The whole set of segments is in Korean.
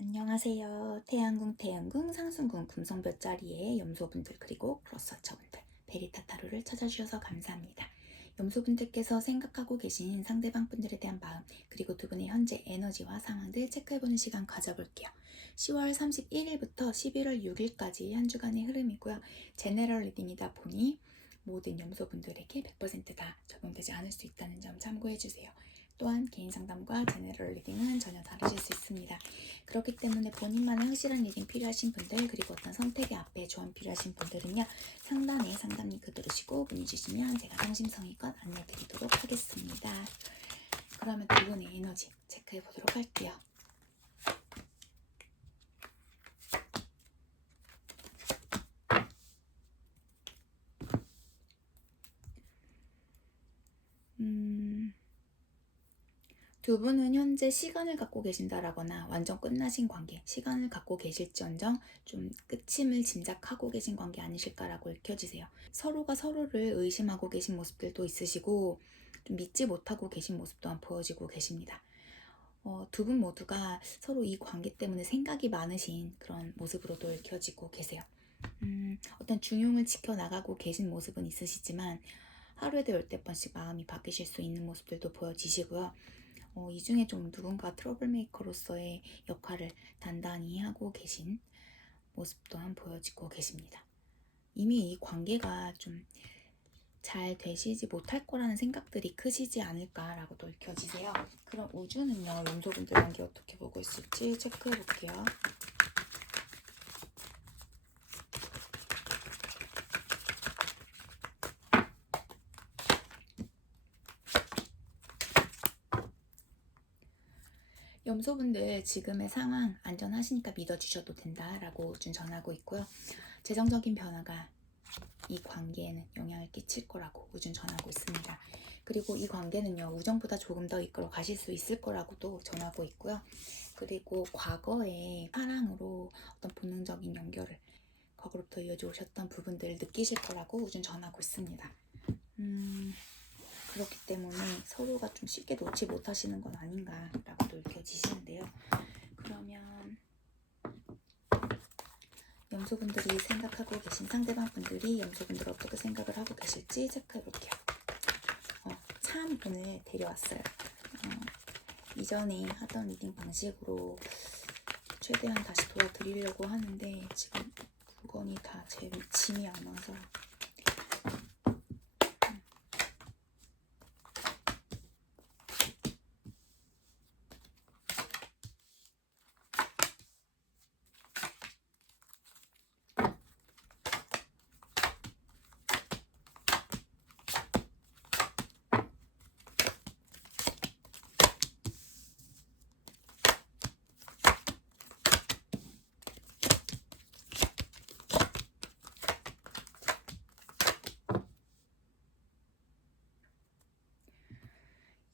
안녕하세요. 태양궁, 상순궁, 금성별자리의 염소분들 그리고 크로스워처분들 베리타 타로를 찾아주셔서 감사합니다. 염소분들께서 생각하고 계신 상대방 분들에 대한 마음 그리고 두 분의 현재 에너지와 상황들 체크해보는 시간 가져볼게요. 10월 31일부터 11월 6일까지 한 주간의 흐름이고요. 제너럴 리딩이다 보니 모든 염소분들에게 100%다 적용되지 않을 수 있다는 점 참고해주세요. 또한 개인 상담과 제너럴 리딩은 전혀 다르실 수 있습니다. 그렇기 때문에 본인만의 확실한 리딩 필요하신 분들 그리고 어떤 선택의 앞에 조언 필요하신 분들은요. 상단에 상담 링크 누르시고 문의 주시면 제가 성심성의껏 안내 드리도록 하겠습니다. 그러면 두 분의 에너지 체크해 보도록 할게요. 두 분은 현재 시간을 갖고 계신다라거나 완전 끝나신 관계, 시간을 갖고 계실지언정 좀 끝임을 짐작하고 계신 관계 아니실까라고 읽혀지세요. 서로가 서로를 의심하고 계신 모습들도 있으시고 좀 믿지 못하고 계신 모습 또한 보여지고 계십니다. 두 분 모두가 서로 이 관계 때문에 생각이 많으신 그런 모습으로도 읽혀지고 계세요. 어떤 중용을 지켜나가고 계신 모습은 있으시지만 하루에도 10번씩 마음이 바뀌실 수 있는 모습들도 보여지시고요. 이 중에 좀 누군가 트러블 메이커로서의 역할을 단단히 하고 계신 모습 또한 보여지고 계십니다. 이미 이 관계가 좀 잘 되시지 못할 거라는 생각들이 크시지 않을까라고도 읽혀지세요. 그럼 우주는요, 염소분들 관계 어떻게 보고 있을지 체크해 볼게요. 염소분들 지금의 상황 안전하시니까 믿어주셔도 된다라고 우준 전하고 있고요. 재정적인 변화가 이 관계에는 영향을 끼칠 거라고 우준 전하고 있습니다. 그리고 이 관계는요, 우정보다 조금 더 이끌어 가실 수 있을 거라고도 전하고 있고요. 그리고 과거의 사랑으로 어떤 본능적인 연결을 거기로부터 이어져 오셨던 부분들을 느끼실 거라고 우준 전하고 있습니다. 그렇기 때문에 서로가 좀 쉽게 놓지 못하시는 건 아닌가라고도 느껴지시는데요. 그러면 염소분들이 생각하고 계신 상대방 분들이 염소분들을 어떻게 생각을 하고 계실지 체크해볼게요. 참 오늘 데려왔어요. 이전에 하던 리딩 방식으로 최대한 다시 도와드리려고 하는데 지금 물건이 다 제 짐이 안 와서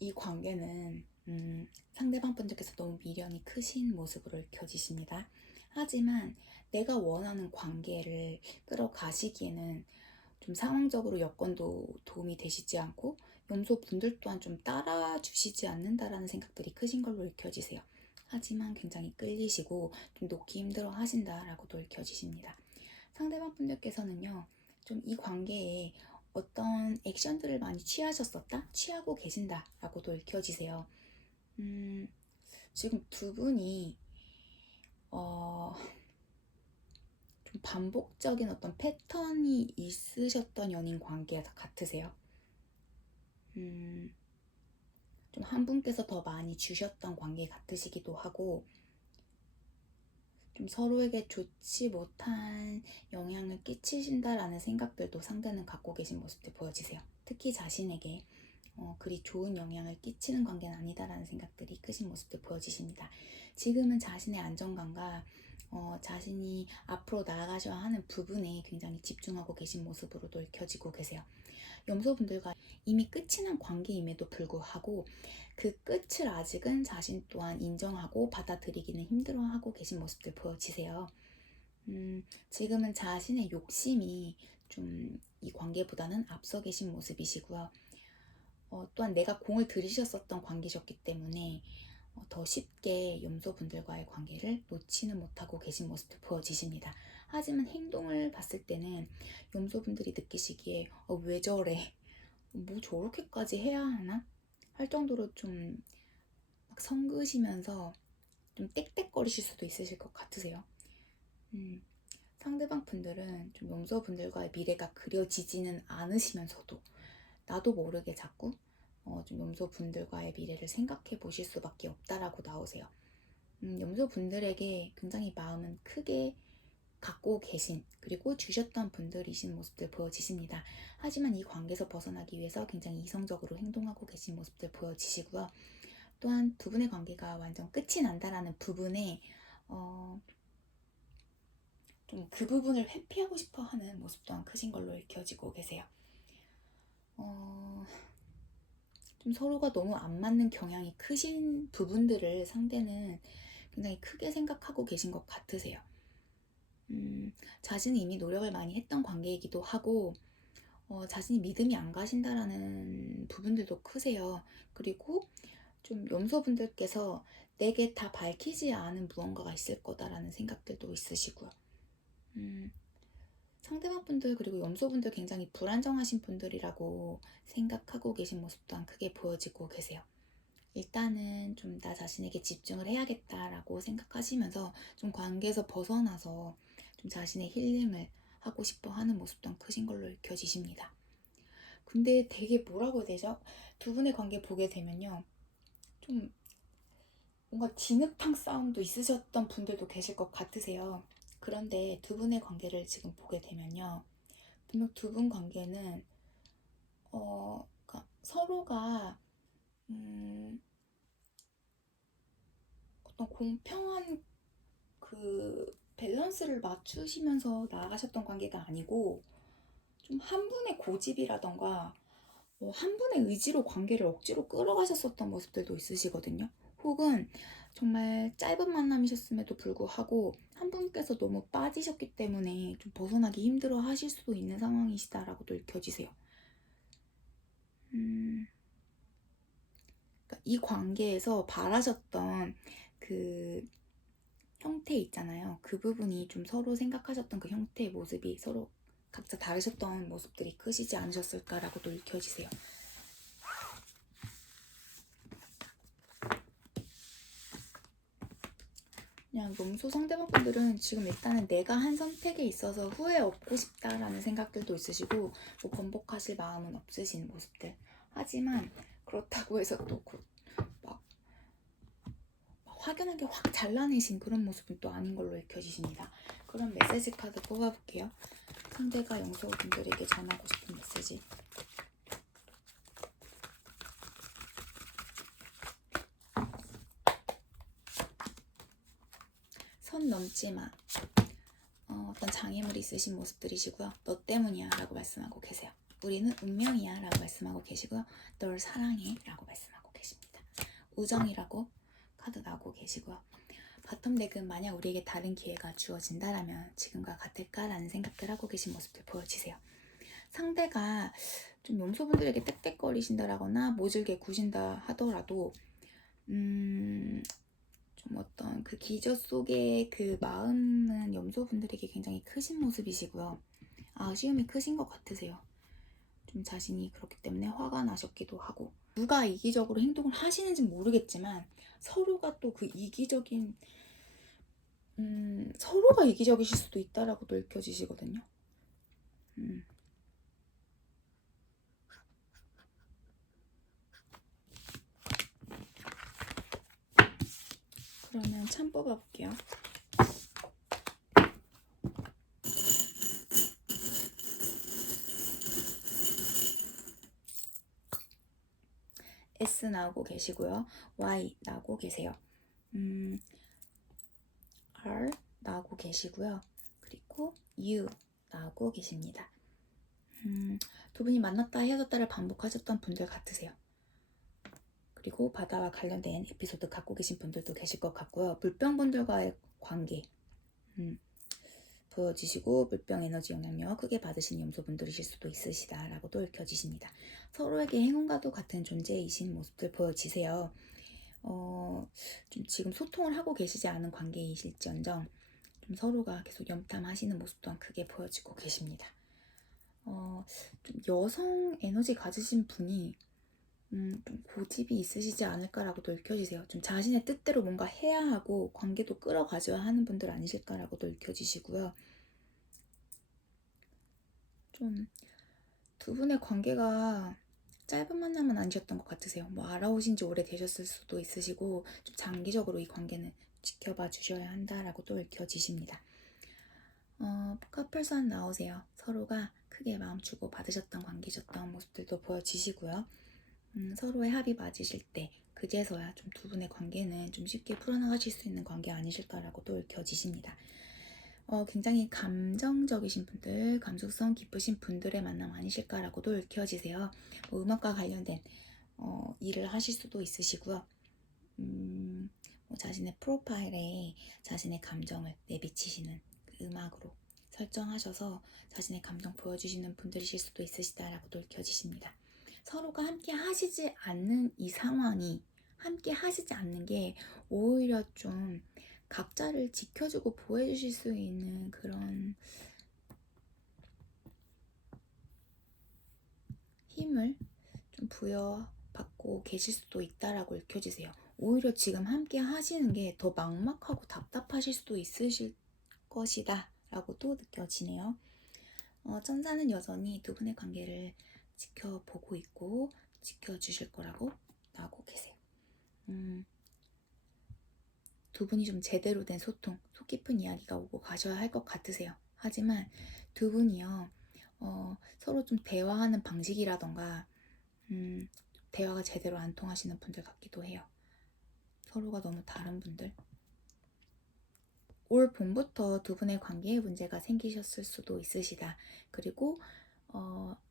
이 관계는 상대방 분들께서 너무 미련이 크신 모습으로 읽혀지십니다. 하지만 내가 원하는 관계를 끌어가시기에는 좀 상황적으로 여건도 도움이 되시지 않고 염소 분들 또한 좀 따라주시지 않는다라는 생각들이 크신 걸로 읽혀지세요. 하지만 굉장히 끌리시고 좀 놓기 힘들어 하신다라고도 읽혀지십니다. 상대방 분들께서는요, 좀 이 관계에 어떤 액션들을 많이 취하셨었다? 취하고 계신다라고도 읽혀지세요. 지금 두 분이 좀 반복적인 어떤 패턴이 있으셨던 연인 관계 같으세요. 좀 한 분께서 더 많이 주셨던 관계 같으시기도 하고 좀 서로에게 좋지 못한 영향을 끼치신다라는 생각들도 상대는 갖고 계신 모습들 보여지세요. 특히 자신에게 그리 좋은 영향을 끼치는 관계는 아니다라는 생각들이 크신 모습들 보여지십니다. 지금은 자신의 안정감과 자신이 앞으로 나아가셔야 하는 부분에 굉장히 집중하고 계신 모습으로도 읽혀지고 계세요. 염소분들과 이미 끝이 난 관계임에도 불구하고 그 끝을 아직은 자신 또한 인정하고 받아들이기는 힘들어하고 계신 모습들 보여지세요. 지금은 자신의 욕심이 좀 이 관계보다는 앞서 계신 모습이시고요. 또한 내가 공을 들이셨었던 관계셨기 때문에 더 쉽게 염소분들과의 관계를 놓지는 못하고 계신 모습도 보여지십니다. 하지만 행동을 봤을 때는 염소분들이 느끼시기에 왜 저래? 뭐 저렇게까지 해야 하나? 할 정도로 좀 막 성그시면서 좀 떽떽거리실 수도 있으실 것 같으세요. 상대방 분들은 좀 염소분들과의 미래가 그려지지는 않으시면서도 나도 모르게 자꾸 좀 염소분들과의 미래를 생각해 보실 수밖에 없다라고 나오세요. 염소분들에게 굉장히 마음은 크게 갖고 계신, 그리고 주셨던 분들이신 모습들 보여지십니다. 하지만 이 관계에서 벗어나기 위해서 굉장히 이성적으로 행동하고 계신 모습들 보여지시고요. 또한 두 분의 관계가 완전 끝이 난다라는 부분에 좀 그 부분을 회피하고 싶어 하는 모습 또한 크신 걸로 읽혀지고 계세요. 좀 서로가 너무 안 맞는 경향이 크신 부분들을 상대는 굉장히 크게 생각하고 계신 것 같으세요. 자신이 이미 노력을 많이 했던 관계이기도 하고 자신이 믿음이 안 가신다라는 부분들도 크세요. 그리고 좀 염소분들께서 내게 다 밝히지 않은 무언가가 있을 거다라는 생각들도 있으시고요. 상대방 분들 그리고 염소분들 굉장히 불안정하신 분들이라고 생각하고 계신 모습 또한 크게 보여지고 계세요. 일단은 좀 나 자신에게 집중을 해야겠다라고 생각하시면서 좀 관계에서 벗어나서 좀 자신의 힐링을 하고 싶어 하는 모습 또한 크신 걸로 읽혀지십니다. 근데 되게 뭐라고 해야 되죠? 두 분의 관계 보게 되면요. 좀 뭔가 진흙탕 싸움도 있으셨던 분들도 계실 것 같으세요. 그런데 두 분의 관계를 지금 보게 되면요. 분명 두 분 관계는 그러니까 서로가 어떤 공평한 그 밸런스를 맞추시면서 나아가셨던 관계가 아니고 좀 한 분의 고집이라던가 한 분의 의지로 관계를 억지로 끌어가셨었던 모습들도 있으시거든요. 혹은 정말 짧은 만남이셨음에도 불구하고 한 분께서 너무 빠지셨기 때문에 좀 벗어나기 힘들어 하실 수도 있는 상황이시다라고도 읽혀지세요. 그러니까 이 관계에서 바라셨던 그 형태 있잖아요. 그 부분이 좀 서로 생각하셨던 그 형태의 모습이 서로 각자 다르셨던 모습들이 크시지 않으셨을까라고도 읽혀지세요. 그냥 염소 상대방분들은 지금 일단은 내가 한 선택에 있어서 후회 없고 싶다라는 생각들도 있으시고 뭐 번복하실 마음은 없으신 모습들. 하지만 그렇다고 해서 또 막 확연하게 확 잘라내신 그런 모습은 또 아닌 걸로 읽혀지십니다. 그럼 메시지 카드 뽑아볼게요. 상대가 염소분들에게 전하고 싶은 메시지. 선 넘지 마. 어떤 장애물이 있으신 모습들이시고요. 너 때문이야 라고 말씀하고 계세요. 우리는 운명이야 라고 말씀하고 계시고요. 널 사랑해 라고 말씀하고 계십니다. 우정이라고 카드 나오고 계시고요. 바텀 덱은 만약 우리에게 다른 기회가 주어진다라면 지금과 같을까라는 생각들 하고 계신 모습들 보여지세요. 상대가 좀 염소분들에게 떽떽거리신다라거나 모질게 구신다 하더라도 좀 어떤 그 기저 속의 그 마음은 염소분들에게 굉장히 크신 모습이시고요. 아쉬움이 크신 것 같으세요. 좀 자신이 그렇기 때문에 화가 나셨기도 하고 누가 이기적으로 행동을 하시는지는 모르겠지만 서로가 또 그 이기적인 서로가 이기적이실 수도 있다라고도 읽혀지시거든요. 그러면 참 뽑아볼게요. S 나오고 계시고요. Y 나오고 계세요. R 나오고 계시고요. 그리고 U 나오고 계십니다. 두 분이 만났다 헤어졌다를 반복하셨던 분들 같으세요. 그리고 바다와 관련된 에피소드 갖고 계신 분들도 계실 것 같고요. 물병분들과의 관계 보여지시고 물병 에너지 영향력 크게 받으신 염소분들이실 수도 있으시다라고도 읽혀지십니다. 서로에게 행운과도 같은 존재이신 모습들 보여지세요. 좀 지금 소통을 하고 계시지 않은 관계이실지언정 좀 서로가 계속 염탐하시는 모습 또한 크게 보여지고 계십니다. 좀 여성 에너지 가지신 분이 좀 고집이 있으시지 않을까라고도 읽혀지세요. 좀 자신의 뜻대로 뭔가 해야 하고 관계도 끌어가줘야 하는 분들 아니실까라고도 읽혀지시고요. 좀 두 분의 관계가 짧은 만남은 아니셨던 것 같으세요. 뭐 알아오신 지 오래되셨을 수도 있으시고 좀 장기적으로 이 관계는 지켜봐 주셔야 한다라고 또 읽혀지십니다. 커플선 나오세요. 서로가 크게 마음 주고 받으셨던 관계셨던 모습들도 보여지시고요. 서로의 합이 맞으실 때 그제서야 좀 두 분의 관계는 좀 쉽게 풀어나가실 수 있는 관계 아니실까라고 또 읽혀지십니다. 굉장히 감정적이신 분들, 감수성 깊으신 분들의 만남 아니실까라고도 읽혀지세요. 뭐 음악과 관련된 일을 하실 수도 있으시고요. 뭐 자신의 프로파일에 자신의 감정을 내비치시는 그 음악으로 설정하셔서 자신의 감정 보여주시는 분들이실 수도 있으시다라고도 읽혀지십니다. 서로가 함께 하시지 않는 이 상황이 함께 하시지 않는 게 오히려 좀 각자를 지켜주고 보호해주실 수 있는 그런 힘을 좀 부여받고 계실 수도 있다라고 읽혀지세요. 오히려 지금 함께 하시는 게 더 막막하고 답답하실 수도 있으실 것이다 라고도 느껴지네요. 천사는 여전히 두 분의 관계를 지켜보고 있고 지켜주실 거라고 나오고 계세요. 두 분이 좀 제대로 된 소통, 속 깊은 이야기가 오고 가셔야 할 것 같으세요. 하지만 두 분이요, 서로 좀 대화하는 방식이라던가 대화가 제대로 안 통하시는 분들 같기도 해요. 서로가 너무 다른 분들. 올 봄부터 두 분의 관계에 문제가 생기셨을 수도 있으시다. 그리고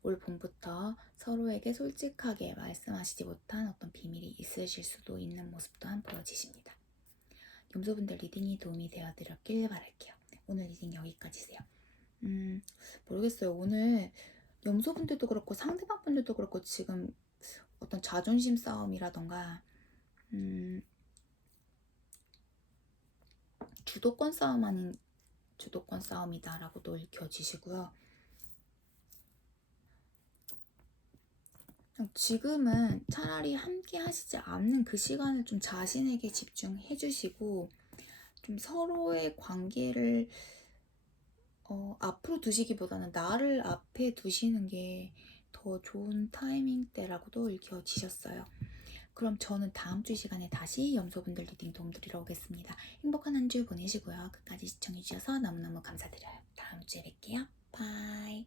올 봄부터 서로에게 솔직하게 말씀하시지 못한 어떤 비밀이 있으실 수도 있는 모습 또한 보여지십니다. 염소분들 리딩이 도움이 되어드렸길 바랄게요. 오늘 리딩 여기까지세요. 모르겠어요. 오늘 염소분들도 그렇고 상대방 분들도 그렇고 지금 어떤 자존심 싸움이라던가 주도권 싸움 아닌 주도권 싸움이다라고도 읽혀지시고요. 지금은 차라리 함께 하시지 않는 그 시간을 좀 자신에게 집중해 주시고 좀 서로의 관계를 앞으로 두시기보다는 나를 앞에 두시는 게 더 좋은 타이밍 때라고도 읽혀지셨어요. 그럼 저는 다음 주 시간에 다시 염소분들 리딩 도움드리러 오겠습니다. 행복한 한 주 보내시고요. 끝까지 시청해주셔서 너무너무 감사드려요. 다음 주에 뵐게요. 바이.